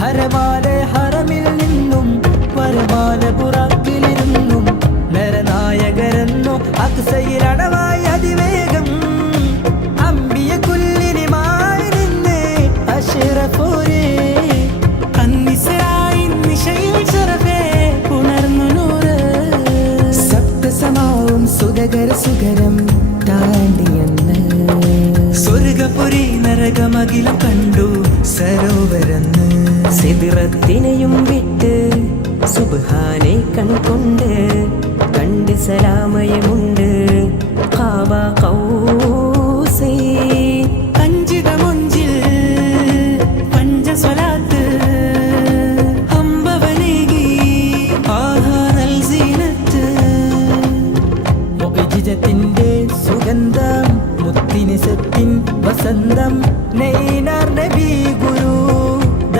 ഹരമാലെ ഹറമിൽ നിന്നും വരമാല ബുറാക്കിലിരുന്നും നരനായകരെന്നു അക്സയിലടവായി അതിവേഗം അമ്പിയ കുല്ലിനിമായി നിന്ന് അഷ്റഫൂരേ അന്നിസറായിൻ നിശയിൽ ശറഫേ ഉണർന്നു നൂറ് സപ്തസമാവും സുഖകര സുഖരം താണ്ടിയെന്ന് സ്വർഗപുരി നരകമകിലം കണ്ടു സരോവരന്ന് സിദ്റത്തിനെയും വിട്ട് സുബ്ഹാനെ കൺകൊണ്ട് കണ്ട് സലാമയമുണ്ട് ഖാബ